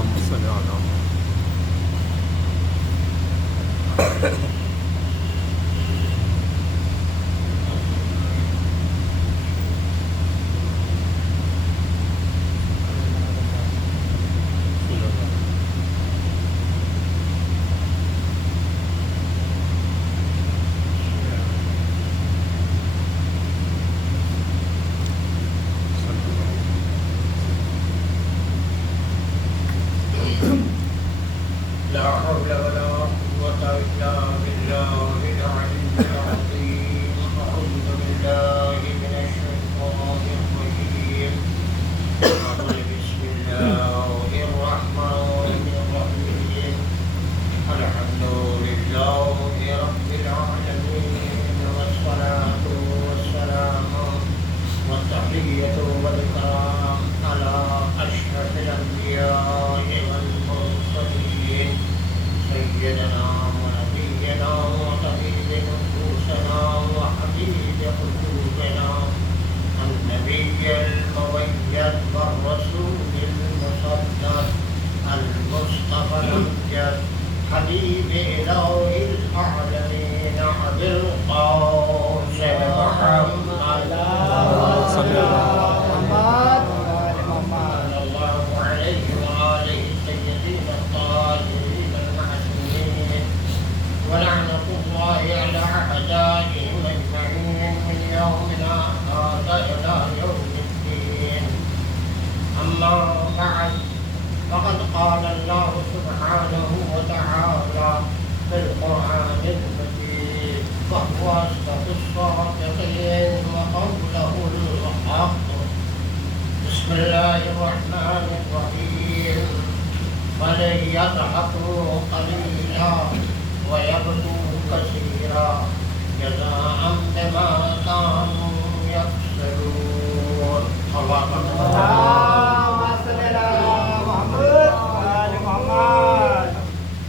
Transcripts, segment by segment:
اللهم صل على لا حول ولا قوة إلا بالله العلي العظيم. أعوذ بالله من الشيطان الرجيم. بسم الله الرحمن الرحيم. الحمد لله رب العالمين، والصلاة والسلام والتحية والإكرام على أشرف الأنبياء والمرسلين، سيدنا ونبينا وطبيب نفوسنا وحبيب قلوبنا النبي المميز والرسول المصدق المصطفى الأمجد حبيب إله العالمين أبي القاسم محمد صلى الله عليه وآله السيدين الطاهرين المعصومين، ولعنة الله على أعدائهم أجمعين من يومنا هذا إلى يوم الدين. أما بعد، فقد قال الله سبحانه وتعالى في القرآن المجيد، وهو أصدق الصادقين وقوله الحق. بسم الله الرحمن الرحيم. فليضحكوا قليلا ويبكوا كثيرا جزاء بما كانوا يكسبون. الله أكبر.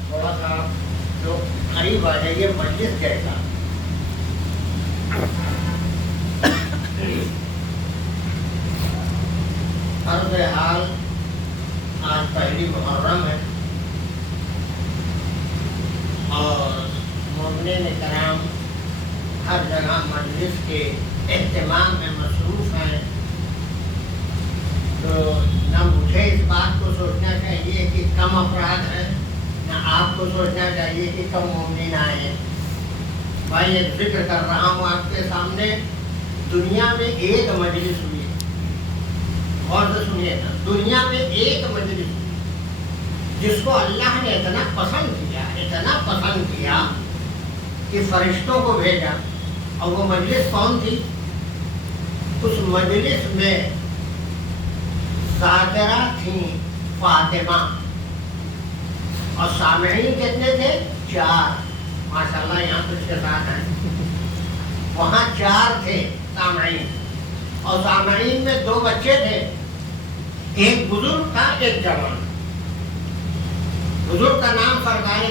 تھوڑا سا لوگ قریب آ جائیے، مجلس جیسا. عرض حال آج پہلی محرم ہے اور مومنین کرام ہر جگہ مجلس کے اہتمام میں مصروف ہیں، تو نہ مجھے اس بات کو سوچنا چاہیے کہ کم افراد ہیں، نہ آپ کو سوچنا چاہیے کہ کم مومنین آئے ہیں. بھائی ایک ذکر کر رہا ہوں آپ کے سامنے. دنیا میں ایک مجلس ہوئی، اور تو سنیے نا، دنیا میں ایک مجلس جس کو اللہ نے اتنا پسند کیا کہ فرشتوں کو بھیجا. اور وہ مجلس کون تھی؟ اس مجلس میں ذاکرہ تھیں فاطمہ، اور سامعین کتنے تھے؟ 4. ماشاءاللہ یہاں تو اس کے ساتھ ہیں. وہاں 4 تھے سامعین، اور سامعین میں 2 بچے تھے، ایک بزرگ تھا ایک جوان. بزرگ کا نام سرکار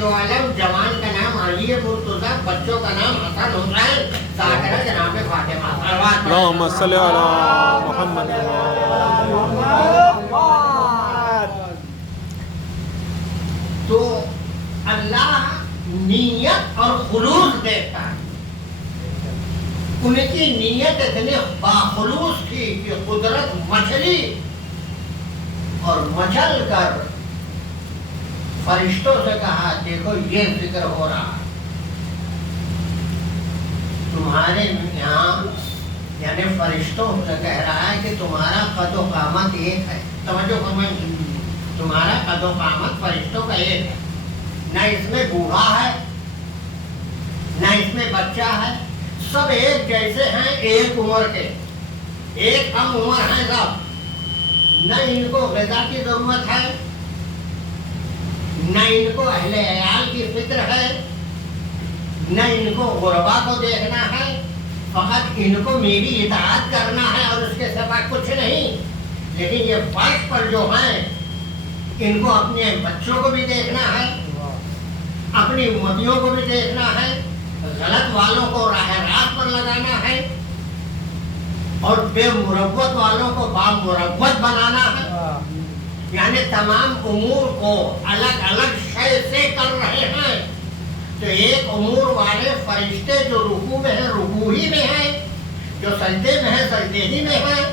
دو عالم، جوان کا نام علی مرتضی، بچوں کا نام حسن حسین، ذاکرہ جناب فاطمہ. اللهم صل على محمد. تو اللہ نیت اور خلوص دیکھتا ہے. ان کی نیت اتنی باخلوص تھی کہ قدرت مچلی اور مچل کر فرشتوں سے کہا، دیکھو یہ ذکر ہو رہا ہے تمہارے یہاں، یعنی فرشتوں سے کہہ رہا ہے کہ تمہارا قد و قامت ایک ہے. توجہ فرمائیں، تمہارا قد و قامت فرشتوں کا ایک ہے. نہ اس میں بوڑھا ہے، نہ اس میں بچہ ہے، سب ایک جیسے ہیں، ایک عمر کے، ایک ہم عمر ہیں سب. نہ ان کو غذا کی ضرورت ہے، نہ ان کو اہل عیال کی فکر ہے، نہ ان کو غربا کو دیکھنا ہے. فقط ان کو میری اطاعت کرنا ہے اور اس کے سوا کچھ نہیں. لیکن یہ فرش پر جو ہیں، ان کو اپنے بچوں کو بھی دیکھنا ہے، اپنی امتیوں کو بھی دیکھنا ہے، غلط والوں کو راہ راست پر لگانا ہے. اور بے مروت والوں کو بامروت بنانا ہے. یعنی تمام امور کو الگ الگ شے سے کر رہے ہیں. تو ایک امور والے فرشتے جو رکوع میں ہیں رکوع ہی میں ہیں, جو سجدے میں ہیں سجدے ہی میں ہیں,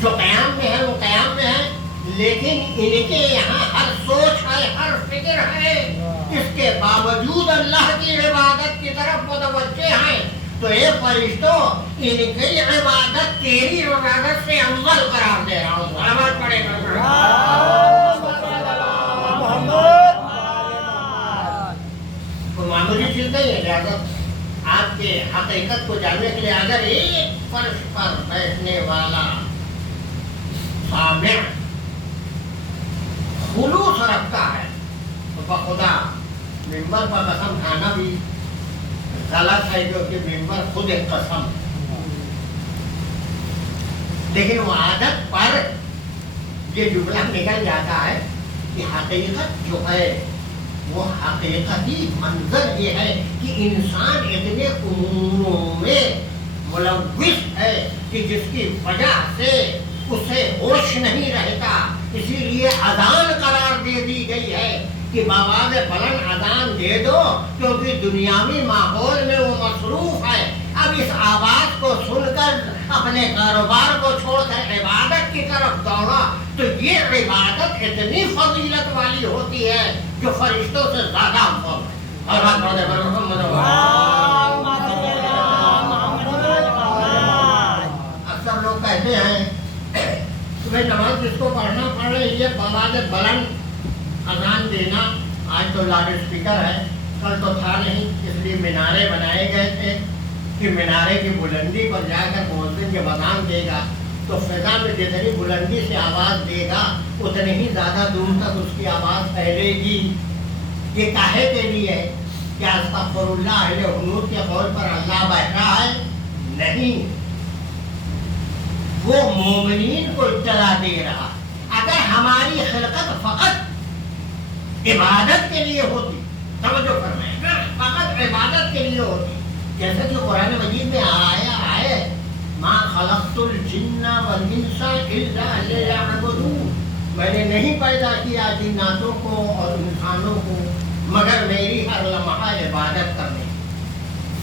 جو قیام میں ہے وہ قیام میں ہے. لیکن ان کے یہاں ہر سوچ ہے, ہر فکر ہے, اس کے باوجود اللہ کی عبادت کی طرف متوجہ ہیں. تو اے فرشتوں, ان کی عبادت تیری عبادت سے افضل قرار دے رہا ہوں. سلامت پڑھے کوئی معمولی چیز نہیں ہے. لہٰذا آپ کے حقیقت کو جاننے کے لیے اگر ایک فرش پر بیٹھنے والا سامع خلوص رکھتا ہے تو بخدا منبر پر قسم کھانا بھی غلط ہے, کیونکہ منبر خود ایک قسم. لیکن وہ عادت پر یہ جملہ نکل جاتا ہے کہ حقیقت جو ہے وہ حقیقتی منظر یہ ہے کہ انسان اتنے اموروں میں ملوث ہے کہ جس کی وجہ سے اسے ہوش نہیں رہتا. اسی لیے اذان قرار دے دی گئی ہے کہ بآواز بلند اذان دے دو, کیونکہ دنیاوی ماحول میں وہ مصروف ہے. اب اس آواز کو سن کر اپنے کاروبار کو چھوڑ کر عبادت کی طرف دوڑا تو یہ عبادت اتنی فضیلت والی ہوتی ہے جو فرشتوں سے زیادہ افضل ہے. اور اکثر لوگ کہتے ہیں کہ بھائی نماز جس کو پڑھنا پڑھ رہی ہے بآواز بلند اذان دینا. آج تو لاؤڈ اسپیکر ہے, کل تو تھا نہیں, اس لیے مینارے بنائے گئے تھے کہ مینارے کی بلندی پر جا کر مؤذن جب اذان دے گا تو فضا میں جتنی بلندی سے آواز دے گا اتنی ہی زیادہ دور تک اس کی آواز پھیلے گی. یہ کاہے کے لیے ہے؟ کیا استغفر اللہ اہل حنوط کے قول پر اللہ بیٹھ رہا ہے؟ نہیں, وہ مومنین کو اطلاع دے رہا. اگر ہماری خلقت فقط عبادت کے لیے ہوتی, توجہ فرمائیں, فقط عبادت کے لیے ہوتی, جیسا کہ قرآن مجید میں آیا ہے ما خلقت الجن والانس الا لیعبدون, میں نے نہیں پیدا کیا جناتوں کو اور انسانوں کو مگر میری ہر لمحہ عبادت کرنے.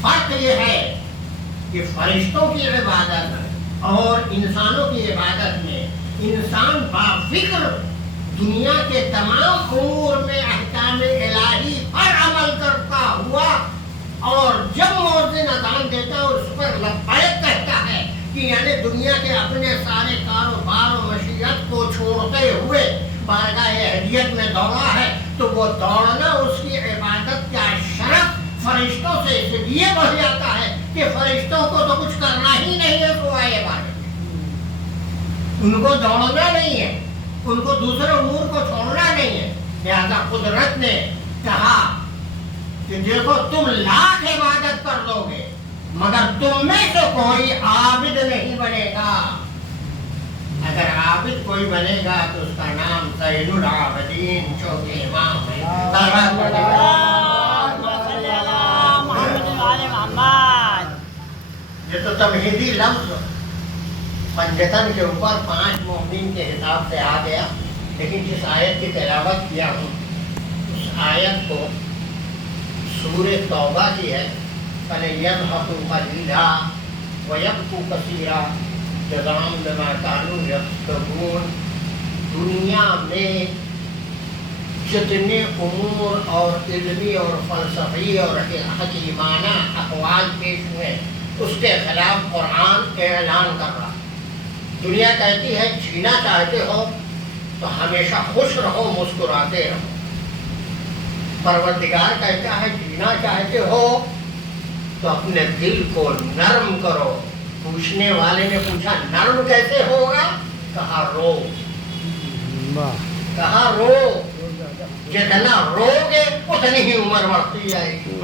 فرق یہ ہے کہ فرشتوں کی عبادت اور انسانوں کی عبادت میں انسان بافکر دنیا کے تمام امور میں احکام الہی پر عمل کرتا ہوا, اور جب مؤذن اذان دیتا ہے اس پر لبیک کہتا ہے کہ یعنی دنیا کے اپنے سارے کاروبار و مشیت کو چھوڑتے ہوئے بارگاہ اہلیت میں دوڑا ہے, تو وہ دوڑنا اس کی عبادت کا شرف فرشتوں سے اس لیے بڑھ جاتا ہے کہ فرشتوں کو تو کچھ کرنا ہی نہیں ہے سوائے عبادت. ان کو دوڑنا نہیں ہے, ان کو دوسرے امور کو چھوڑنا نہیں ہے. لہذا قدرت نے کہا کہ دیکھو تم لاکھ عبادت کر لو گے مگر تم میں سے کوئی عابد نہیں بنے گا. اگر عابد کوئی بنے گا تو اس کا نام زین العابدین چوکے امام ہے. یہ تو تمہیدی لفظ پنجتن کے اوپر 5 مومنین کے حساب سے آ گیا, لیکن جس آیت کی تلاوت کیا ہوں اس آیت کو سورہ توبہ کی ہے. فَلْيَضْحَكُوا قَلِيلًا وَيَبْكُوا كَثِيرًا جَزَاءً بِمَا كَانُوا يَكْسِبُونَ. دنیا میں جتنے امور اور علمی اور فلسفی اور حکیمانہ اقوال پیش ہوئے اس کے خلاف قرآن اعلان کر رہا. دنیا کہتی ہے جینا چاہتے ہو تو ہمیشہ خوش رہو, مسکراتے رہو. پروردگار کہتا ہے جینا چاہتے ہو تو اپنے دل کو نرم کرو. پوچھنے والے نے پوچھا نرم کیسے ہوگا؟ کہا رو. کہا رو. جتنا رو گے اتنی ہی عمر بڑھتی جائے گی,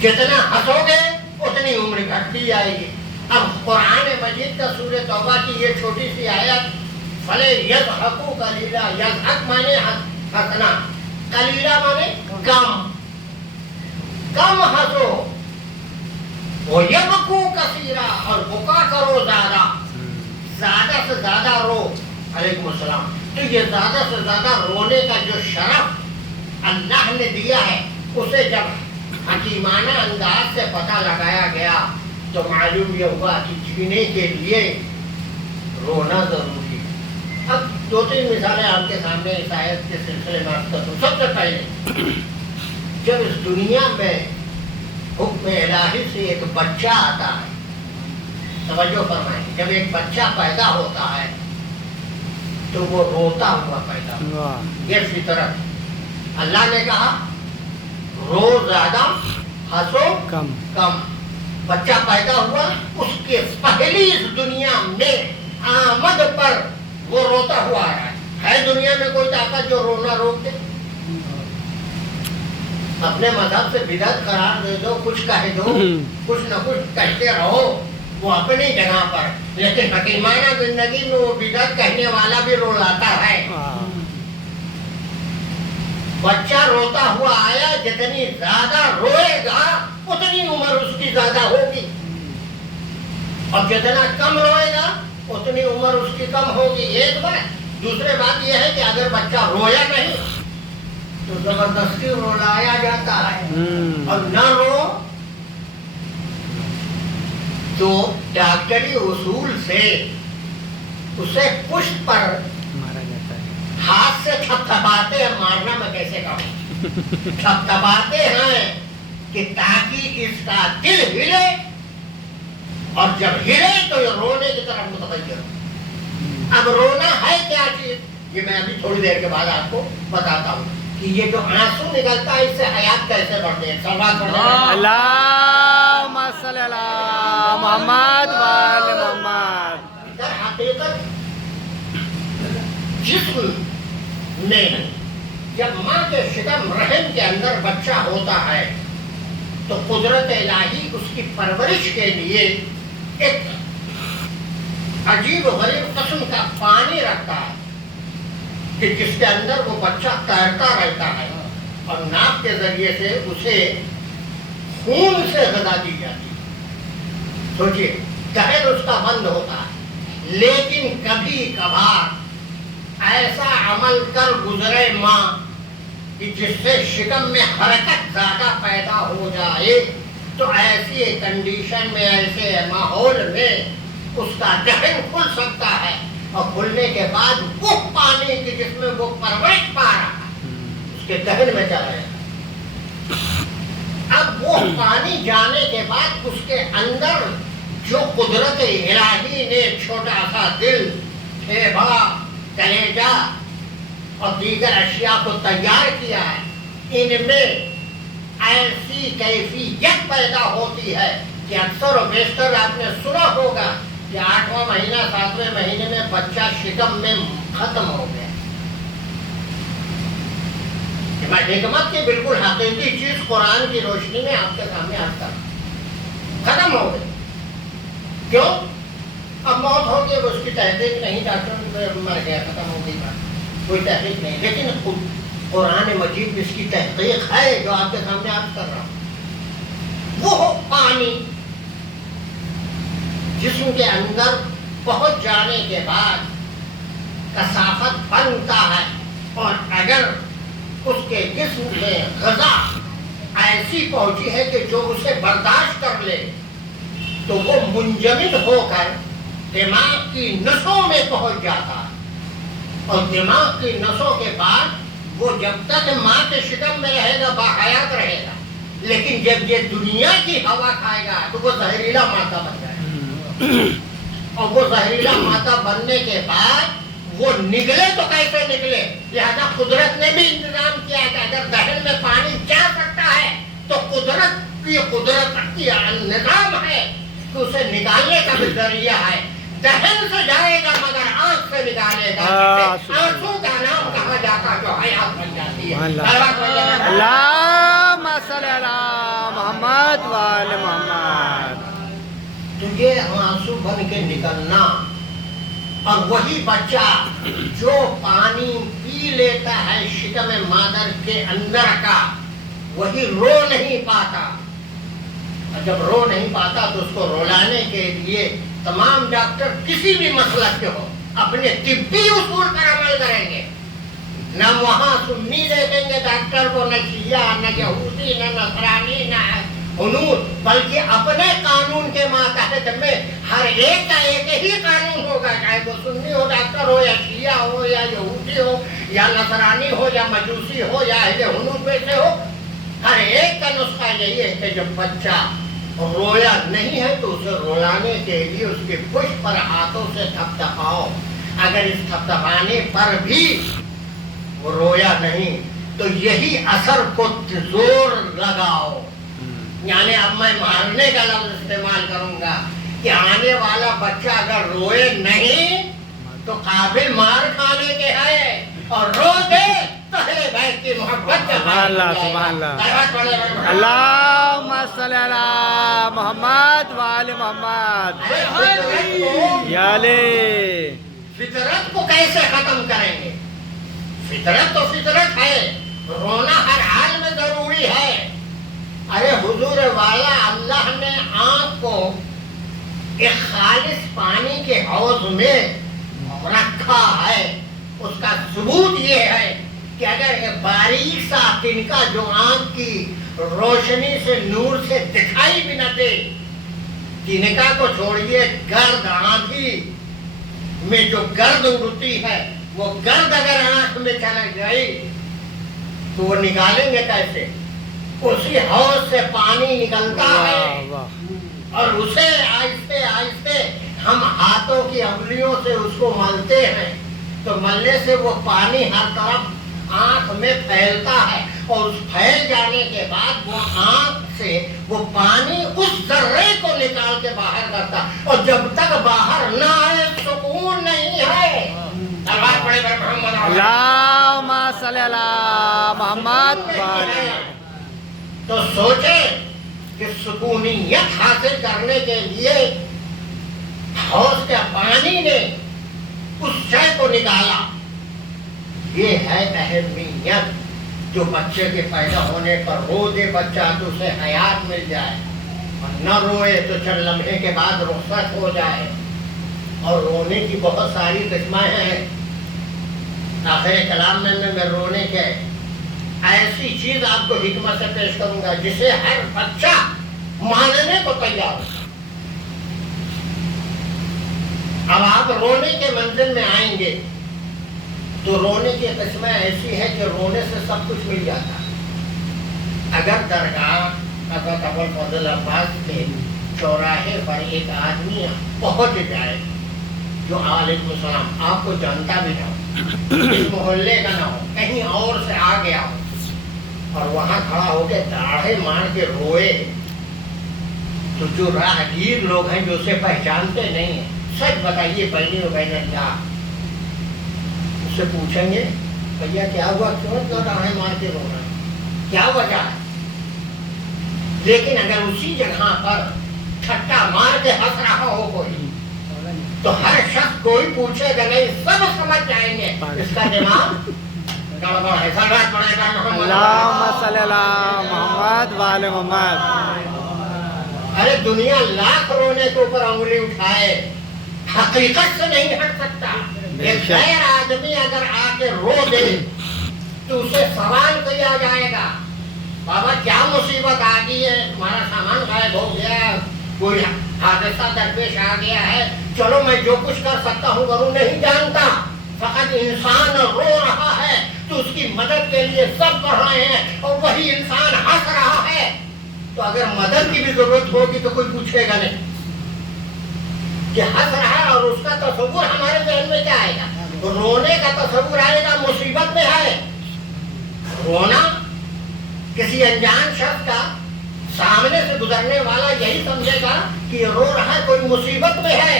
جتنا ہنسو گے اتنی عمر گھٹتی جائے گی. اب قرآن مجید کا سورہ توبہ کی یہ چھوٹی سی آیت فَلْيَضْحَكُوا قَلِيلًا, یضحک مانے ہنسنا, قلیلہ مانے کم, کم ہنسو. وَيَبْكُوا كَثِيرًا اور بکا کرو زیادہ سے زیادہ رو. علیکم السلام. تو یہ زیادہ سے زیادہ رونے کا جو شرف اللہ نے دیا ہے اسے جب حکیمانہ انداز سے پتہ لگایا گیا تو معلوم یہ ہوا کہ جینے کے لیے رونا ضروری ہے. اب 2-3 مثالیں آپ کے سامنے اس آیت کے سلسلے میں عرض کرتا ہوں. سب سے پہلے جب اس دنیا میں حکم الہی سے ایک بچہ آتا ہے, توجہ فرمائیں, جب ایک بچہ پیدا ہوتا ہے تو وہ روتا ہوا پیدا ہوتا ہے. یہ فطرت. اللہ نے کہا رو زیادہ ہنسو کم. بچہ پیدا ہوا, اس کے پہلی اس دنیا میں آمد پر وہ روتا ہوا آ رہا ہے دنیا میں کوئی طاقت جو رونا روک دے؟ اپنے مذہب سے بدعت قرار دے دو, کچھ کہہ دو, کچھ نہ کچھ کہتے رہو, وہ اپنی جگہ پر, لیکن حکیمانہ زندگی میں وہ بدعت کہنے والا بھی رولاتا ہے. بچہ روتا ہوا آیا, جتنی زیادہ روئے گا اتنی عمر اس کی زیادہ ہوگی, اور جتنا کم روئے گا اتنی عمر اس کی کم ہوگی. ایک بات. دوسری بات یہ ہے کہ اگر بچہ رویا نہیں تو زبردستی رلایا جاتا ہے, اور نہ رو تو ڈاکٹری اصول سے اسے پشت پر ہاتھ سے تھپتھپاتے ہیں. مارنا میں کیسے کہوں, تھپتھپاتے ہیں کہ تاکہ اس کا دل ہلے, اور جب ہلے تو یہ رونے کی طرف متوجہ ہو. اب رونا ہے کیا چیز, یہ میں ابھی تھوڑی دیر کے بعد آپ کو بتاتا ہوں کہ یہ جو آنسو نکلتا ہے اس سے حیات کیسے بڑھتے ہیں. سوال پڑھتے ہیں اللہم صلی علی محمد و آل محمد. در حقیقت جسم میں جب ماں کے شکم رحم کے اندر بچہ ہوتا ہے تو قدرت الہی اس کی پرورش کے لیے ایک عجیب و غریب قسم کا پانی رکھتا ہے کہ جس کے اندر وہ بچہ تیرتا رہتا ہے, اور ناک کے ذریعے سے اسے خون سے غذا دی جاتی ہے. سوچئے, دہن اس کا بند ہوتا ہے, لیکن کبھی کبھار ایسا عمل کر گزرے ماں کہ جس سے شکم میں حرکت زیادہ پیدا ہو جائے, تو ایسی کنڈیشن میں, ایسے ماحول میں اس کا دہن کھل سکتا ہے, اور کھلنے کے بعد وہ پانی کی جس میں وہ پرورش پا رہا ہے اس کے دہن میں چلا جائے. اب وہ پانی جانے کے بعد اس کے اندر جو قدرت الہی نے چھوٹا سا دل, پھیپھڑا, کلیجہ اور دیگر اشیاء کو تیار کیا ہے, ان میں ایسی کیفیت پیدا ہوتی ہے کہ اکثر و بیشتر آپ نے سنا ہوگا کہ 8واں مہینہ 7ویں مہینے میں بچہ شکم میں ختم ہو گیا. میں حکمت کی بالکل حقیقی چیز قرآن کی روشنی میں آپ کے سامنے آتا ختم ہو گئی. کیوں؟ اب موت ہو گئی, اس کی تحقیق نہیں, ڈاکٹر مر گیا, ختم ہو گئی بات, کوئی تحقیق نہیں. لیکن قرآن مجید میں اس کی تحقیق ہے جو آپ کے سامنے عرض کر رہا ہوں. وہ پانی جسم کے اندر پہنچ جانے کے بعد کثافت بنتا ہے, اور اگر اس کے جسم میں غذا ایسی پہنچی ہے کہ جو اسے برداشت کر لے تو وہ منجمد ہو کر دماغ کی نسوں میں پہنچ جاتا ہے, اور دماغ کی نسوں کے بعد وہ جب تک ماں کے شکم میں رہے گا باحیات رہے گا, لیکن جب یہ دنیا کی ہوا کھائے گا تو وہ زہریلا مادہ بن جائے گا, اور وہ زہریلا مادہ بننے کے بعد وہ نکلے تو کیسے نکلے. لہذا قدرت نے بھی انتظام کیا ہے کہ اگر دہن میں پانی جا سکتا ہے تو قدرت کی نظام ہے کہ اسے نکالنے کا بھی ذریعہ ہے. دہن سے جائے گا مگر آنکھ سے نکالے گا, آنکھوں کا نام کہا جاتا جو حیات بن جاتی ہے. اللہم صلی علی محمد و آل محمد. تو یہ آنسو بن کے نکلنا, اور وہی بچہ جو پانی پی لیتا ہے شکم مادر کے اندر کا, وہی رو نہیں پاتا, जब रो नहीं पाता तो उसको रुलाने के लिए तमाम डॉक्टर किसी भी मसलक के हो अपने तिब्बी उसूल पर अमल करेंगे। न वहाँ सुन्नी देखेंगे डॉक्टर को, न शिया, न यहूदी, न नसरानी, न हुनूर, बल्कि अपने कानून के मातहत में हर एक का एक ही कानून होगा, चाहे वो सुन्नी हो डॉक्टर हो, या शिया हो, या यहूदी हो, या नसरानी हो, या मजूसी हो, या अहले हुनूर में से हो। हर एक का नुस्खा यही है कि जब बच्चा रोया नहीं है तो उसे रुलाने के लिए उसके पुष्प पर हाथों से थपथपाओ। अगर इस थपथपाने पर भी वो रोया नहीं तो यही असर को जोर लगाओ। यानी अब मैं मारने का लफ्ज इस्तेमाल करूंगा कि आने वाला बच्चा अगर रोए नहीं तो काबिल मार खाने के है, और रो दे तो अहले बैत की मोहब्बत का अल्लाहुम्मा सल्ली अला मोहम्मद व आले मोहम्मद। या अली फितरत को कैसे खत्म करेंगे? फितरत तो फितरत है, रोना हर हाल में जरूरी है। अरे हुजूर वाला अल्लाह ने आँख को एक खालिस पानी के हौज में रखा है। उसका सबूत ये है कि अगर ये बारीक सा तिनका जो आँख की रोशनी से नूर से दिखाई भी न दे, तिनका को छोड़िए, गर्द आँखी में जो गर्द उड़ती है वो गर्द अगर आँख में चला गई तो वो निकालेंगे कैसे? उसी हौज से पानी निकलता है और उसे आहिस्ते आहिस्ते हम हाथों की अंगुलियों से उसको मलते हैं, तो मलने से वो पानी हर तरफ आंख में फैलता है, और उस फैल जाने के बाद वो आंख से वो पानी उस जर्रे को निकाल के बाहर करता, और जब तक बाहर ना आए सुकून नहीं है। तलवार पड़े पर मोहम्मद अल्लाहुम्मा सल्ली अला मोहम्मद व आले। तो सोचे कि सुकूनियत हासिल करने के लिए हौज के पानी ने उस शय को निकाला। ये है अहमियत, जो बच्चे के पैदा होने पर रो दे बच्चा तो उसे हयात मिल जाए, और न रोए तो चंद लम्हे के बाद रुखसत हो जाए। और रोने की बहुत सारी किस्में हैं। आखिर कलाम में मैं रोने के ऐसी चीज आपको हिकमत से पेश करूंगा जिसे हर बच्चा मानने को तैयार हो। अब आप रोने के मंजिल में आएंगे तो रोने की किस्में ऐसी है कि रोने से सब कुछ मिल जाता है। अगर दरगाह हज़रत अबुल फज़ल अब्बास के चौराहे पर एक आदमी पहुंच जाए जो वालेकुम सलाम आपको जानता भी ना हो, इस मोहल्ले का ना हो, कहीं और से आ गया हो, और वहां खड़ा होकर दाढ़े मार के रोए, तो जो राहगीर लोग हैं जो उसे पहचानते नहीं है, सच बताइए बहनी और बहन क्या उससे पूछेंगे भैया क्या हुआ, क्यों इतना दाढ़े मार के रो रहे, क्या वजह है? लेकिन अगर उसी जगह पर ठट्टा मार के हंस रहा हो कोई, तो हर शख्स कोई पूछेगा नहीं, सब समझ जाएंगे इसका दिमाग गड़बड़ है। सल्लल्लाहु अलैहि वसल्लम। अल्लाहुम्मा सल्ली अला मोहम्मद व आले मोहम्मद। अरे दुनिया लाख रोने के ऊपर उंगली उठाए, हकीकत से नहीं हट सकता। एक गैर आदमी अगर आके रो दे तो उसे सवाल किया जाएगा, बाबा क्या मुसीबत आ गई है, तुम्हारा सामान गायब हो गया, कोई हादसा दरपेश आ गया है, चलो मैं जो कुछ कर सकता हूँ करूँ। नहीं जानता, फकत इंसान रो रहा है तो उसकी मदद के लिए सब कर रहे हैं, और वही इंसान हंस रहा है, तो अगर मदद की भी जरूरत होगी तो कोई पूछेगा नहीं कि हंस रहा है। और उसका तस्वुर हमारे जहन में क्या आएगा? रोने का तस्वुर आएगा मुसीबत में है। रोना किसी अनजान शख्स का सामने से गुजरने वाला यही समझेगा कि रो रहा है, कोई मुसीबत में है,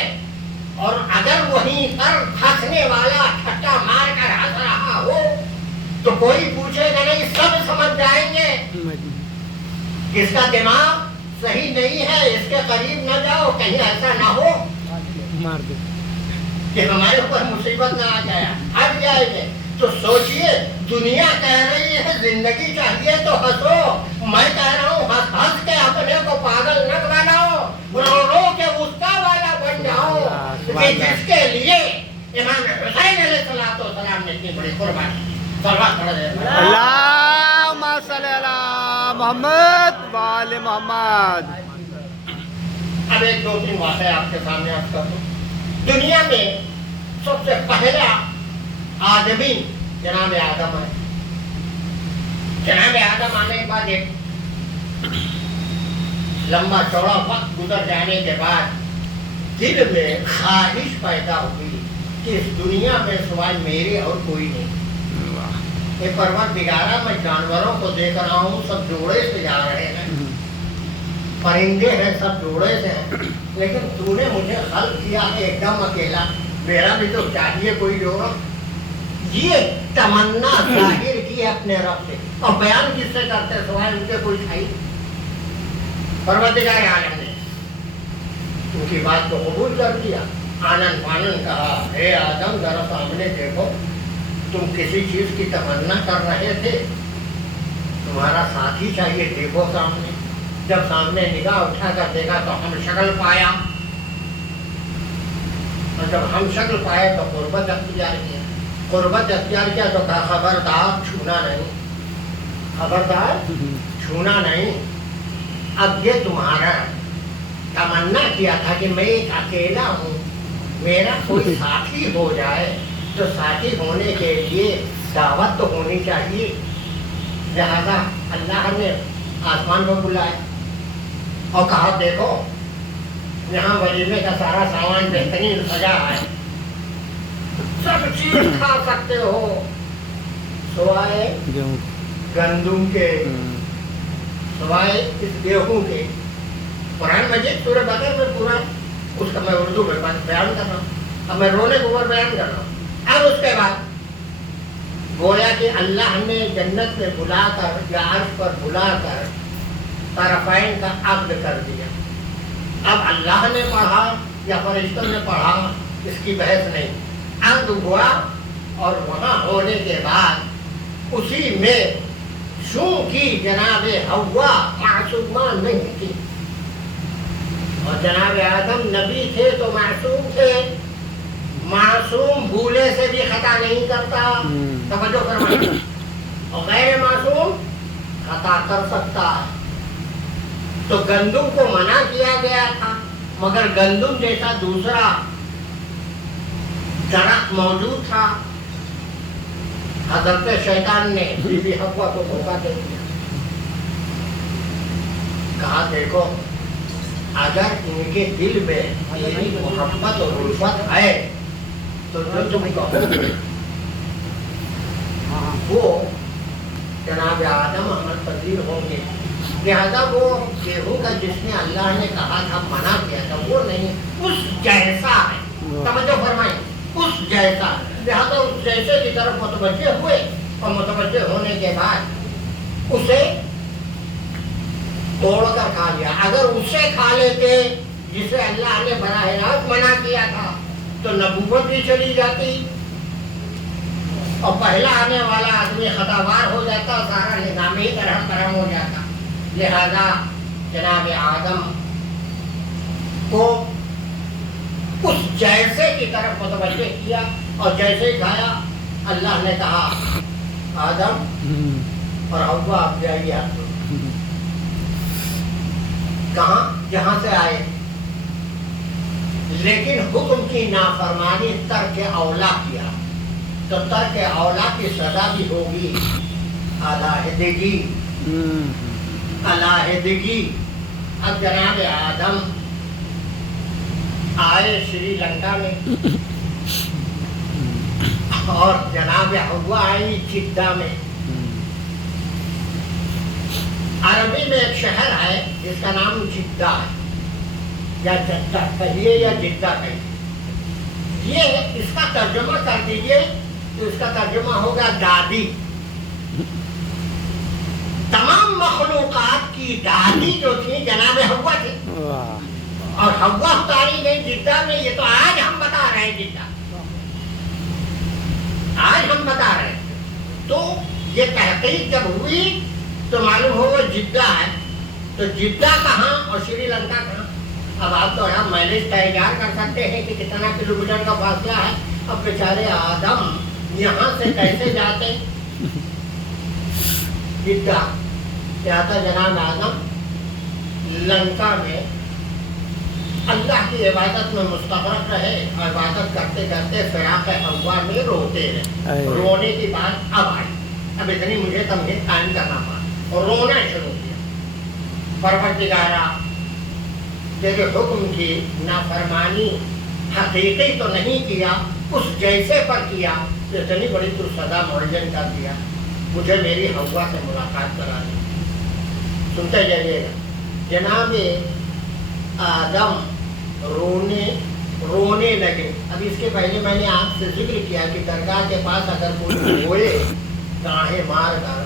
और अगर वहीं पर हंसने वाला ठट्टा मार कर हंस रहा हो तो कोई पूछेगा नहीं, सब समझ जाएंगे इसका दिमाग सही नहीं है, इसके करीब न जाओ, कहीं ऐसा ना हो मार दे कि हमारे ऊपर मुसीबत ना आ जाए, हट जाएंगे। तो सोचिए दुनिया कह रही है जिंदगी चाहिए तो हंसो, मैं कह रहा हूँ हंस हंस के अपने को पागल न बनाओ, रो रो के उसका वाला बन जाओ कि जिसके लिए इमाम हुसैन अलैहिस्सलाम ने इतनी बड़ी कुर्बानी। सलवात पढ़ दे। अल्लाहुम्मा सल्ली अला मोहम्मद व आले मोहम्मद। अब एक दो तीन बातें आपके सामने अर्ज कर दूं। दुनिया में सबसे पहला आदमी जनाब आदम है। जनाब आदम आने के बाद एक लंबा चौड़ा वक्त गुजर जाने के बाद दिल में ख्वाहिश पैदा हुई कि इस दुनिया में सिवाय मेरे और कोई नहीं। ये परवरदिगारा मैं जानवरों को देख रहा हूँ, सब जोड़े से जा रहे हैं, परिंदे हैं सब जोड़े से हैं, लेकिन तूने मुझे खल्क किया है एकदम अकेला, मेरा भी तो चाहिए कोई जोड़ा। ये तमन्ना जाहिर की अपने रब से, और बयान किससे करते सिवाय उनके कोई खाई। परवरदिगार आलम ने उनकी बात को कबूल कर दिया, आनंद फानन कहा, हे आदम जरा सामने देखो, तुम किसी चीज की तमन्ना कर रहे थे, तुम्हारा साथी चाहिए, देखो सामने। जब सामने निगाह उठाकर देखा तो हम शक्ल पाया, और जब हम शक्ल पाए तो कुर्बत अख्तियार किया। कुर्बत अख्तियार किया तो कहा खबरदार छूना नहीं, खबरदार छूना नहीं। अब ये तुम्हारा तमन्ना किया था कि मैं एक अकेला हूँ, मेरा कोई साथी हो जाए, तो साथी होने के लिए दावत तो होनी चाहिए। लिहाजा अल्लाह ने आसमान को बुलाया और कहा देखो यहाँ वलीमे का सारा सामान बेहतरीन सजा है, सब चीज खा सकते हो सिवाय गंदुम के, सिवाय इस गेहूं के। कुरान मजीद सूरह बकरा में पूरा उसका मैं उर्दू में बयान कर रहा हूँ, अब मैं रोने के ऊपर बयान कर रहा हूँ। अब उसके बाद गोया कि अल्लाह ने जन्नत में बुलाकर या अर्श पर बुलाकर तरफ़ैन का अक़्द कर दिया। अब अल्लाह ने पढ़ा या फरिश्तों ने पढ़ा, इसकी बहस नहीं, अक़्द हुआ। और वहाँ होने के बाद उसी में चूंकि जनाब हव्वा मासूमा नहीं थी और जनाब आदम नबी थे तो मासूम थे, मासूम भूले से भी खता नहीं करता, तवज्जो फरमाइए, और गैर मासूम खता कर सकता है। तो गंदुम को मना किया गया था, मगर गंदुम जैसा दूसरा दरख्त मौजूद था। हज़रत शैतान ने बीबी हव्वा को धोखा दे दिया, कहा देखो अगर इनके दिल में मेरी मोहब्बत और उल्फत है तो जो तुम कहोगे वो जनाब आदम अमल पजीर होंगे। लिहाजा वो गेहूं का जिसने अल्लाह ने कहा था, मना किया था, वो नहीं, उस जैसा है, तवज्जो फरमाएं, उस जैसा। लिहाजा उस जैसे की तरफ मुतवज्जे हुए और मुतवज्जे होने के बाद उसे तोड़कर खा लिया। अगर उसे खा लेते जिसे अल्लाह ने बराह रास्त मना किया था तो नबूवत भी चली जाती और पहला आने वाला आदमी खतावार हो जाता, सारा निज़ाम ही तरह करम हो जाता। लिहाजा जनाब आदम को उस जैसे की तरफ मुतवज्जे किया और जैसे ही खाया अल्लाह ने कहा आदम और हव्वा आप जाइए, आप कहाँ जहाँ से आए, लेकिन हुक्म की नाफरमानी तर्क औला किया तो तर्क औला की सजा भी होगी अलहदगी, अलहदगी। अब जनाब आदम आए श्रीलंका में और जनाब हव्वा आई जिद्दा में। अरबी में एक शहर है जिसका नाम जिद्दा है, या जद्दा कहिए या जिद्दा कहिए। ये इसका तर्जुमा कर दीजिए तो इसका तर्जुमा होगा दादी। तमाम मखलूकात की दादी जो थी जनाब हव्वा थी, और हव्वा उतारी गई जिद्दा में। ये तो आज हम बता रहे हैं, जिद्दा आज हम बता रहे हैं। तो ये तहकीक जब हुई तो मालूम हो वो जिद्दा है, तो जिद्दा कहाँ और श्रीलंका कहाँ। अब आप तो यहाँ माइलेज तैयार कर सकते हैं कि कितना किलोमीटर का फासला है। अब बेचारे आदम यहाँ से कैसे जाते, जिद्दा क्या था जनाब आदम लंका में अल्लाह की इबादत में मुस्तग़रक़ रहे, इबादत करते करते फ़िराक़ हव्वा में रोते रहे। रोने की बात अब आई, अब इतनी मुझे तमहीद कायम करना पड़ा और रोना शुरू किया। परवरदिगारा तेरे हुक्म की नाफरमानी हकीकी तो नहीं किया, उस जैसे पर किया, इतनी बड़ी तो सदा मुअज्जल कर दिया, मुझे मेरी हव्वा से मुलाकात करा दी। सुनते जाइएगा, जनाब आदम रोने लगे। अब इसके पहले मैंने आपसे जिक्र किया कि दरगाह के पास अगर कोई रोए गाहे मार कर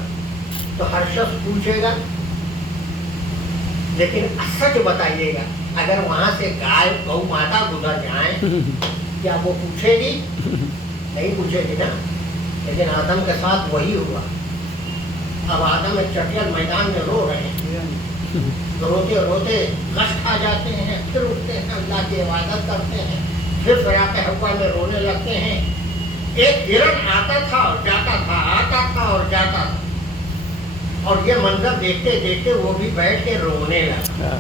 तो हर शख्स पूछेगा, लेकिन सच बताइएगा अगर वहां से गाय गौ माता गुजर जाए क्या वो पूछेगी? नहीं पूछेगी ना। लेकिन आदम के साथ वही हुआ। अब आदम एक चटियल मैदान में रो रहे हैं, रोते रोते कष्ट आ जाते हैं, फिर उठते हैं, अल्लाह की इबादत करते हैं, फिर फ़िराक़ हव्वा में रोने लगते हैं। एक हिरन आता था और जाता था, आता था और जाता था, और ये मंजर देखते देखते वो भी बैठ के रोने लगा।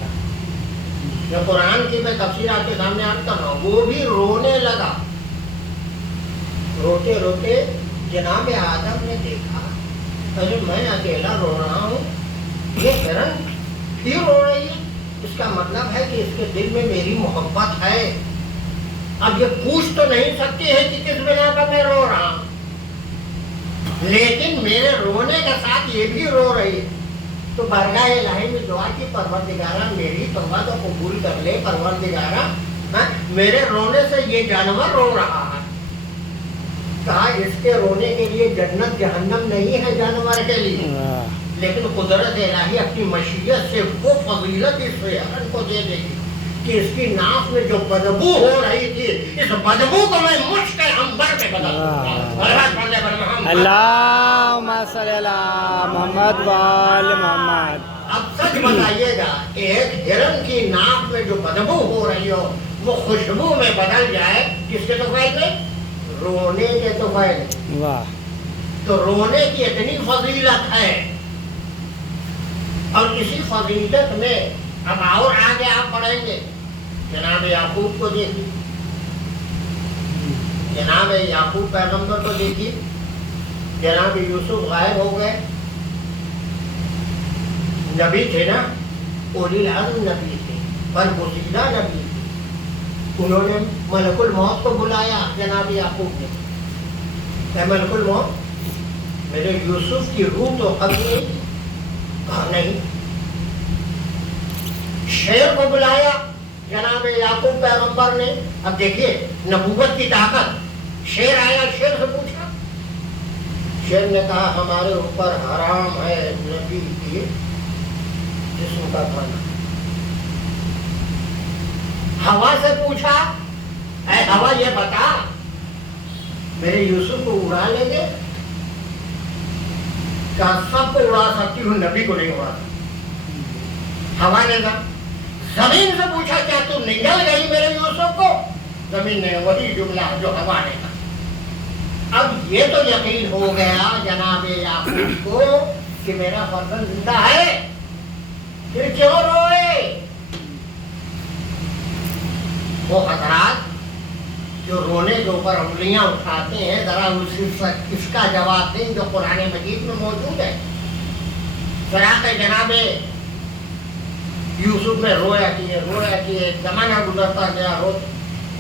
जो कुरान की मैं तफसीर आपके सामने अर्ज़ कर रहा हूँ, वो भी रोने लगा। रोते रोते जनाब आदम ने देखा, अरे मैं अकेला रो रहा हूँ, ये हिरन क्यों रो रही है? इसका मतलब है कि इसके दिल में मेरी मोहब्बत है। अब ये पूछ तो नहीं सकती है कि किस बिना पर मैं रो रहा हूं, लेकिन मेरे रोने के साथ ये भी रो रही है। तो बरगाह इलाही में दुआ की, परवरदिगारा मेरी तौबा तो कबूल कर ले, परवरदिगारा मेरे रोने से ये जानवर रो रहा है। कहा इसके रोने के लिए जन्नत जहन्नम नहीं है जानवर के लिए, लेकिन कुदरत इलाही अपनी मशीयत से वो फजीलत इस हिरन को दे देगी कि इसकी नाक में जो बदबू हो रही थी, इस बदबू को मैं मुश्क अंबर पे बदल दूंगा। अल्लाहुम्मा सल्ली अला मोहम्मद व आले मोहम्मद। अब सच बताइएगा, एक हिरन की नाक में जो बदबू हो रही हो वो खुशबू में बदल जाए, किसके तो फायदे? रोने के तो फायदे। वाह। तो रोने की इतनी फजीलत है, और इसी फजीलत में अब और आगे आप पढ़ेंगे, जनाब याकूब को देखिए, जनाब याकूब पैगंबर को देखिए, जनाब यूसुफ गायब हो गए, नबी थे ना, उलिल अज़्म नबी थे, बरगुज़ीदा नबी थे। उन्होंने मलकुल मौत को बुलाया, जनाब याकूब ने, क्या मलकुल मौत, मेरे यूसुफ की रूह तो कभी नहीं। शेर को बुलाया जनाब याकूब पैगंबर ने। अब देखिए नबूवत की ताकत, शेर आया, शेर से पूछा, शेर ने कहा हमारे ऊपर हराम है नबी की जिस्म का खाना। हवा से पूछा, ऐ हवा ये बता मेरे यूसुफ को उड़ा लेंगे? क्या सबको उड़ा सकती हूँ, नबी को नहीं उड़ा सकती। हवा ने कहा। जमीन से पूछा क्या तू निगल गई मेरे यूसुफ को? जमीन ने वही जुमला जो हवा ने कहा। अब ये तो यकीन हो गया जनाब याकूब को कि मेरा फर्जंद जिंदा है, फिर क्यों रोए? वो हजरात जो रोने के ऊपर उंगलियां उठाते हैं, जरा इसका जवाब दें जो कुरान मजीद में मौजूद है। फ़िराक़ जनाबे यूसुफ में रोया किए, जमाना गुजरता गया,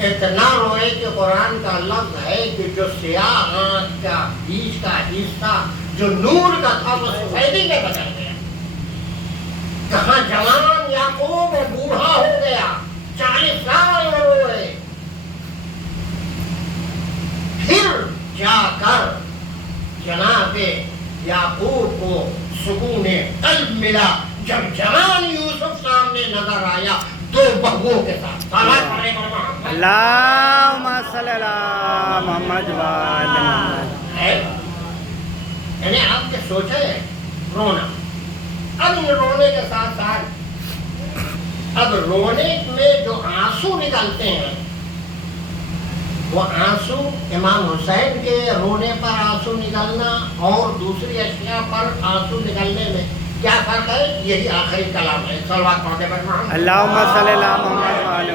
इतना रोए कि कुरान का लफ्ज़ है कि जो सियाह आँख का बीच का हिस्सा जो नूर का था वो सफेदी में बदल गया। कहाँ जवान याकूब बूढ़ा हो गया, 40 साल रोए, फिर जाकर जनाबे याकूब को सुकूने कल्ब मिला जब जवान यूसुफ सामने नजर आया 2 बहुओं के साथ। अल्लाहुम्मा सल्ली अला मोहम्मद व आले मोहम्मद। यानी आपने सोचा है रोना। अब इन रोने के साथ साथ अब रोने में जो आंसू निकलते हैं वो आंसू इमाम हुसैन के रोने पर आंसू निकलना और दूसरी अशिया पर आंसू निकलने में क्या फर्क है, यही आखिरी कलाम है। सलवात पढ़ते बढ़ना। अल्लाहुम्मा सल्ली अला मुहम्मद व आले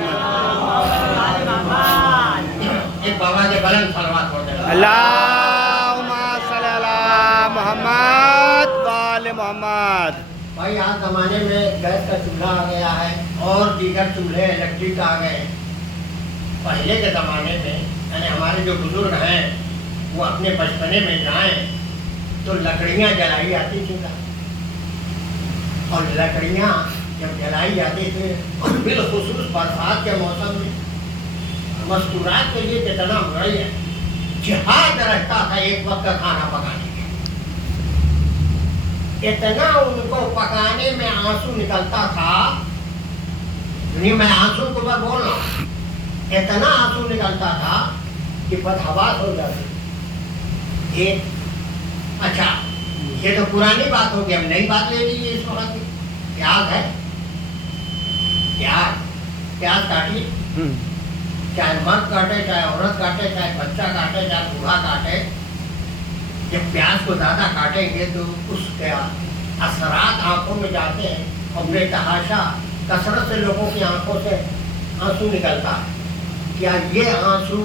मुहम्मद। एक बाबा के बुलंद सलवात पढ़ते बढ़ना। अल्लाहुम्मा सल्ली अला मुहम्मद व आले मुहम्मद। भाई आज ज़माने में गैस का चूल्हा आ गया है और दीगर चूल्हे इलेक्ट्रिक आ गए। पहले के ज़माने में यानी हमारे जो बुजुर्ग हैं वो अपने बचपने में जाएं तो लकड़ियाँ जलाई जाती थी और लकड़ियाँ जब जलाई जाती थी और बिलखुसूस बरसात के मौसम में मस्तूरात के लिए कितना बुराई है, जिहाद रहता था एक वक्त का खाना पकाने। इतना उनको पकाने में आंसू निकलता था, नहीं मैं आंसू को मैं बोल रहा हूँ, इतना आंसू निकलता था कि बदहवास हो जाती। एक अच्छा ये तो पुरानी बात होगी, अब नई बात ले लीजिए इस वक्त की। प्याज है, प्याज काटिए, चाहे मर्द काटे, चाहे औरत काटे, चाहे बच्चा काटे, चाहे बूढ़ा काटे। जब प्याज को ज़्यादा काटेंगे तो उसके असरात आंखों में जाते हैं और बेतहाशा कसरत से लोगों की आंखों से आंसू निकलता है। क्या ये आंसू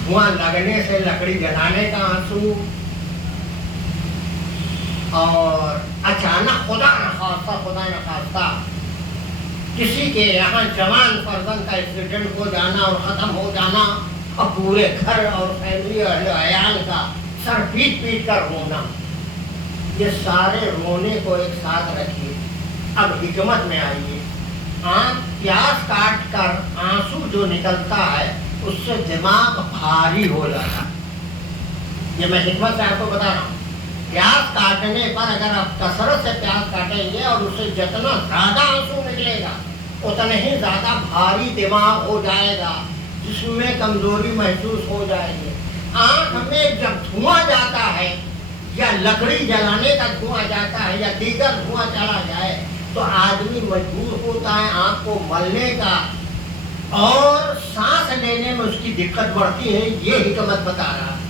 धुआं लगने से, लकड़ी जलाने का आंसू, और अचानक खुदा न खास्ता किसी के यहाँ जवान फर्जंद का एक्सीडेंट हो जाना और ख़त्म हो जाना और पूरे घर और फैमिली और अयाल का सर पीट कर रोना, ये सारे रोने को एक साथ रखिए। अब हिकमत में आइए। प्याज काट कर आंसू जो निकलता है उससे दिमाग भारी हो जाता है। ये मैं हिकमत से आपको बता रहा हूँ। प्याज काटने पर अगर आप कसरत से प्याज काटेंगे और उससे जितना ज़्यादा आंसू निकलेगा उतने ही ज़्यादा भारी दिमाग हो जाएगा, जिसमें कमजोरी महसूस हो जाएगी। आँख में जब धुआं जाता है या लकड़ी जलाने का धुआं जाता है या दीगर धुआं चला जाए तो आदमी मजबूर होता है आँख को मलने का और सांस लेने में उसकी दिक्कत बढ़ती है। ये हिकमत बता रहा है।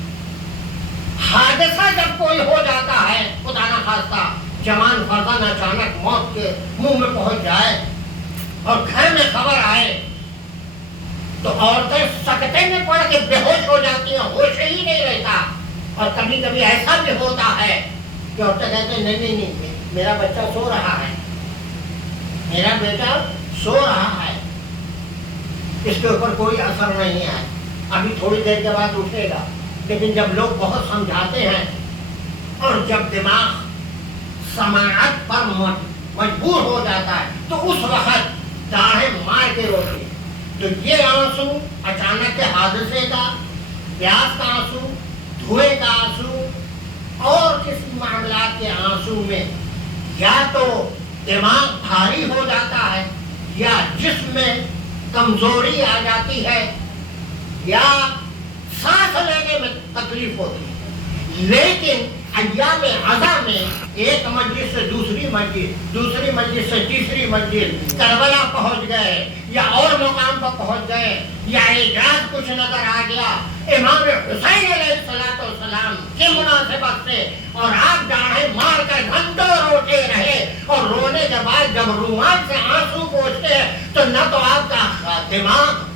हादसा जब कोई हो जाता है, खुदा न खास्ता जवान फर्जंद अचानक मौत के मुंह में पहुंच जाए और घर में खबर आए तो औरतें सकते में पड़ के बेहोश हो जाती हैं, होश ही नहीं रहता। और कभी कभी ऐसा भी होता है कि औरतें कहते हैं नहीं, मेरा बच्चा सो रहा है, मेरा बेटा सो रहा है, इसके ऊपर कोई असर नहीं है, अभी थोड़ी देर के बाद उठेगा। लेकिन जब लोग बहुत समझाते हैं और जब दिमाग समाअत पर मजबूर हो जाता है तो उस वक्त दाढ़ें मार के रोती है। तो ये आंसू अचानक के हादसे का, प्यास का आंसू, धुएं का आंसू और किसी मामला के आंसू में या तो दिमाग भारी हो जाता है या जिसमें कमजोरी आ जाती है या सांस लेने में तकलीफ होती है। लेकिन अय्याम अज़ा में एक मस्जिद से दूसरी मस्जिद, दूसरी मस्जिद से तीसरी मस्जिद, करबला पहुंच गए या और मुकाम पर पहुंच गए या एजाज कुछ नजर आ गया इमाम हुसैन अलैहिस्सलाम के मुनासिबत से और आप दाढ़ें मार कर घंटों रोते रहे और रोने के बाद जब रुमाल से आंसू पोंछते हैं तो न तो आपका दिमाग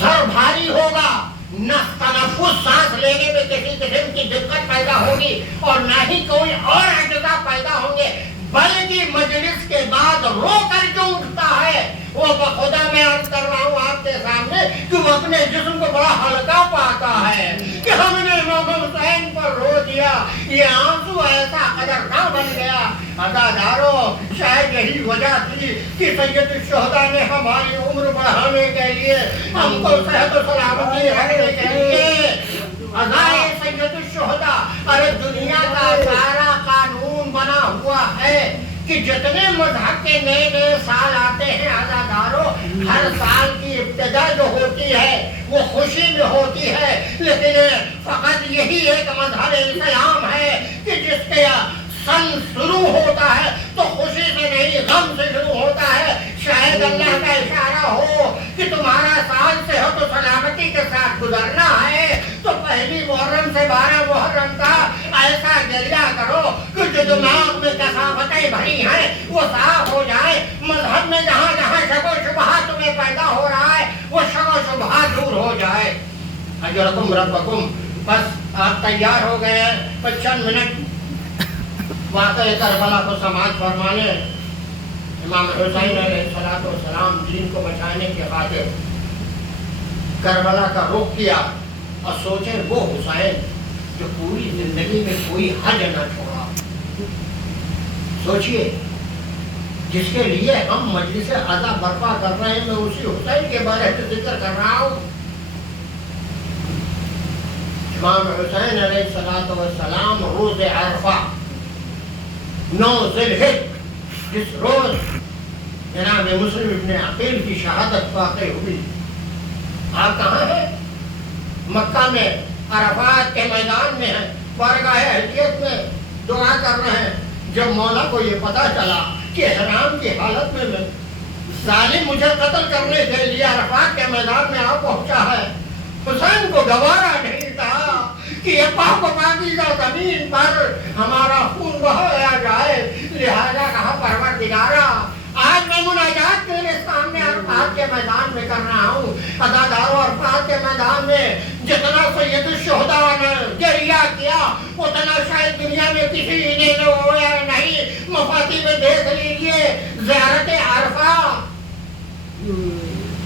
सर भारी होगा, न तनफ्फुस सांस लेने में किसी किस्म की दिक्कत पैदा होगी और न ही कोई और अजजा पैदा होंगे, बल्कि मजलिस के बाद रो कर जो उठता है वो बखुदा मैं अर्ज कर रहा हूँ आपके सामने कि वो अपने जिस्म को बड़ा हल्का पाता है कि हमने इमाम हुसैन पर रो दिया। ये आंसू ऐसा कदरदार बन गया। अज़ादारों, शायद यही वजह थी कि सैयद शुहदा ने हमारी उम्र बढ़ाने के लिए, हमको सेहत और सलामती रखने के लिए अज़ाए सैयद शुहदा, अरे दुनिया का सारा कानून बना हुआ है कि जितने मजहब के नए नए साल आते हैं अज़ादारों, हर साल की ابتدا جو ہوتی ہے وہ خوشی میں ہوتی ہے، لیکن فقط یہی ایک مذہب اسلام ہے کہ جس کے سن شروع ہوتا ہے تو خوشی سے نہیں غم سے شروع ہوتا ہے۔ شاید اللہ کا اشارہ ہو کہ تمہارا سال صحت و سلامتی کے ساتھ گزرنا ہے تو پہلی محرم سے 12 محرم کا ایسا گریہ کرو کہ جو دماغ میں کثافتیں بھری ہیں وہ صاف ہو جائے۔ مذہب میں جہاں جہاں شک و شبہات تمہیں پیدا ہو رہا ہے وہ شک و شبہات دور ہو جائے۔ اجرکم ربکم، بس آپ تیار ہو گئے ہیں، بس چند منٹ واقعہ کربلا کو سماعت فرمانے۔ امام حسین علیہ السلام دین کو بچانے کی خاطر کربلا کا رخ کیا، اور سوچیں وہ حسین جو پوری زندگی میں کوئی حج نہ چھوڑا، سوچئے جس کے لیے ہم مجلس عزا برپا کر رہے ہیں، میں اسی حسین کے بارے میں ذکر کر رہا ہوں۔ امام حسین علیہ السلام روز عرفہ 9 ذی الحجہ، جس روز جناب مسلم ابن عقیل کی شہادت واقع ہوئی، آپ کہاں ہیں؟ مکہ میں عرفات کے میدان میں ہیں، بارگاہ عیدیت میں دعا کر رہے ہیں۔ جب مولا کو یہ پتا چلا کہ احرام کی حالت میں ظالم مجھے قتل کرنے کے لیے عرفات کے میدان میں آ پہنچا ہے، حسین کو گوارا نہیں تھا کہ یہ پاک و پاکیزہ زمین پر ہمارا خون بہایا جائے، لہذا کہا پروردگارا آج میں مناجات تیرے سامنے عرفات کے میدان میں کر رہا ہوں۔ عزاداروں، عرفات کے میدان میں جتنا سید الشہداء نے گریہ کیا اتنا شاید دنیا میں کسی نے ہوا نہیں۔ مفاتی میں دیکھ لیجیے، زیارت عرفہ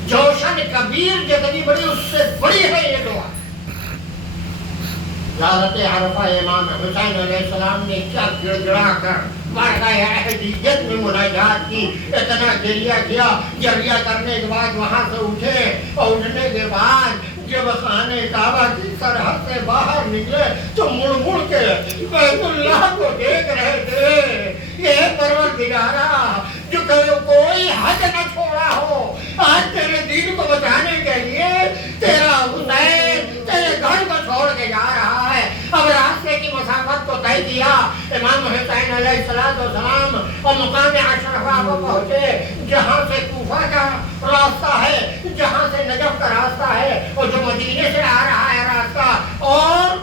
جوشن کبیر جتنی بڑی اس سے بڑی ہے یہ دعا۔ زیارت عرفہ امام حسین علیہ السلام نے کیا گڑ گڑا کر بارگاہ عہدیت میں مناجات کی، اتنا گریہ کیا۔ گریہ کرنے کے بعد وہاں سے اٹھے، اور اٹھنے کے بعد جب خانہ کعبہ کی سرحد سے باہر نکلے تو مڑ مڑ کے بیت اللہ کو دیکھ رہے تھے۔ یہ پروردگارا جو کوئی حد نہ چھوڑا ہو، آج تیرے دین کو بچانے کے لیے تیرا حسین تیرے گھر کو چھوڑ کے جا رہا ہے۔ اب راستے کی مسافت کو طے کیا، امام حسین علیہ السلام اور مقام اشرفہ کو پہنچے، جہاں سے کوفہ کا راستہ ہے، جہاں سے نجف کا راستہ ہے، اور جو مدینے سے آ رہا ہے راستہ، اور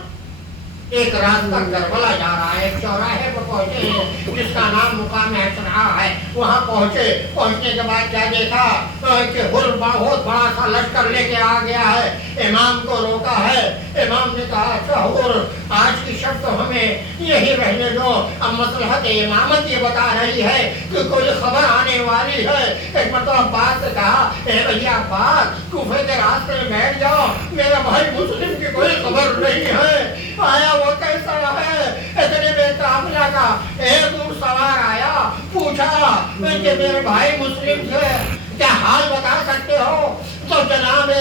ایک راستہ کربلا جا رہا ہے۔ ایک چوراہے پر پہنچے ہیں جس کا نام مقام اشرفہ ہے۔ وہاں پہنچنے کے بعد کیا دیکھا کہ بہت بڑا سا لشکر لے کے آ گیا ہے، امام کو روکا ہے۔ امام نے کہا اچھا حضور آج کی شب تو ہمیں یہی رہنے دو، اب مصلحت امامت یہ بتا رہی ہے کہ کوئی خبر آنے والی ہے۔ ایک مرتبہ عباس سے کہا اے بھیا عباس کوفے کے راستے میں بیٹھ جاؤ، میرا بھائی مسلم کی کوئی خبر نہیں ہے، آیا وہ کیسا ہے؟ اتنے میں قافلہ کا ایک اونٹ سوار آیا، پوچھا کہ میرے بھائی مسلم سے کیا حال بتا سکتے ہو؟ تو جناب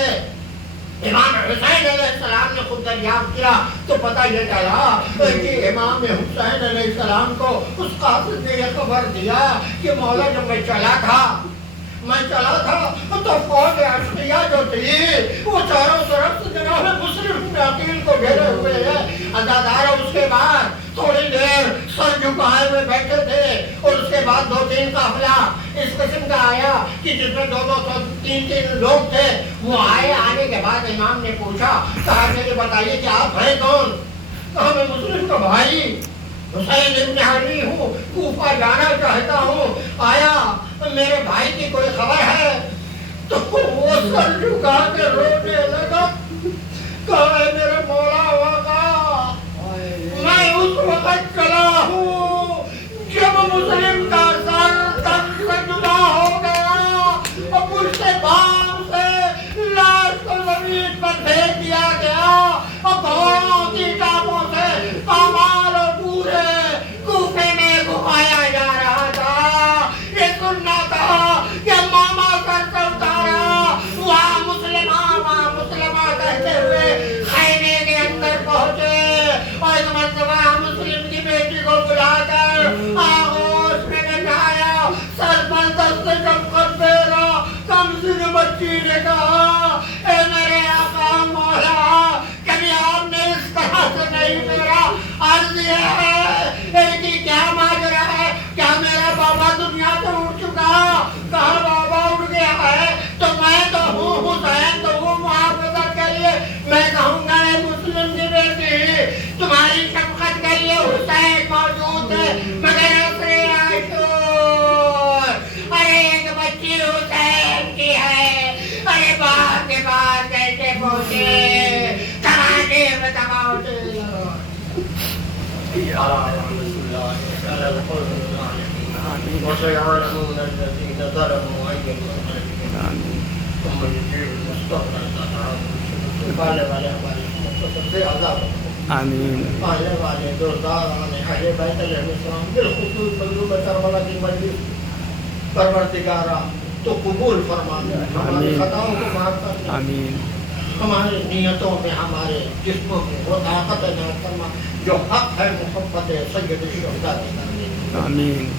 امام حسین علیہ السلام نے خود دریافت کیا تو پتہ یہ چلا کہ امام حسین علیہ السلام کو اس قاصد نے یہ خبر دیا کہ مولا جب میں چلا تھا تو فوج عشقیہ جو تھی وہ چاروں طرف سے جناب مسلم عقیل کو گھیرے ہوئے ہیں۔ عزاداروں اس کے بعد تھوڑی دیر سر جھکائے ہوئے بیٹھے تھے، اور اس کے بعد 2-3 قافلہ اس قسم کا آیا کہ جس میں 2-3 لوگ تھے۔ وہ آنے کے بعد امام نے پوچھا، کہا کہ بتائیے کہ آپ ہیں کون؟ کہا میں مسلم کا بھائی حسین ابن علی ہوں، کوفہ جانا چاہتا ہوں، آیا میرے بھائی کی کوئی خبر ہے؟ تو وہ سر جھکا کے رونے لگا، کہا میرے مولا آقا میں اس وقت چلا ہوں جب مسلم کا سر تن سے جدا ہو گیا، اب اس سے بام سے لاش کو زمین پر پھینک دیا گیا، اور گھوڑوں کی ٹانپوں سے کمال پورے کوفے میں گھمایا جا رہا تھا۔ یہ سننا تھا کہ ماما کر کے اتارا، وہاں مسلمہ کہتے ہوئے خیمے کے اندر پہنچے، اور ایک مرتبہ مسلم کی بیٹی کو بلا کر آغوش میں بٹھایا، سر پر دست جب کر پھیرا، کمزور بچی نے کہا على رسول الله على القول الصالحين وسيعلمون الذين ظلموا أي منقلب ثم يجيب المستقبل پالنے والے ہمارے مختصر سے عذاب آمین پالنے والے دوردار آنے اہل بیت علیہ السلام بالخصوص مظلوم کربلا کی مجلس پروردگارہ تو قبول فرما دے ہماری خطاؤں کو معاف کر دے آمین ہماری نیتوں میں ہمارے جسموں میں وہ طاقت عنایت فرما جو حق ہے محبت سید الشہداء کی کر دے آمین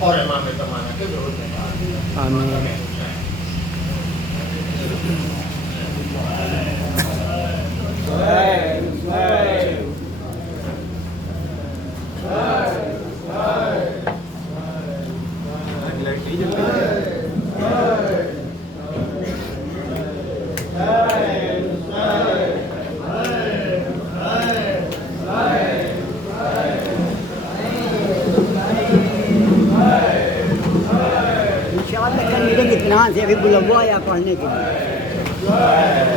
اور امام زمانہ کے ضرور میں کہا آمین انشاءاللہ کل ملیں گے اطمینان سے ابھی بلوا یا پڑھنے کے لیے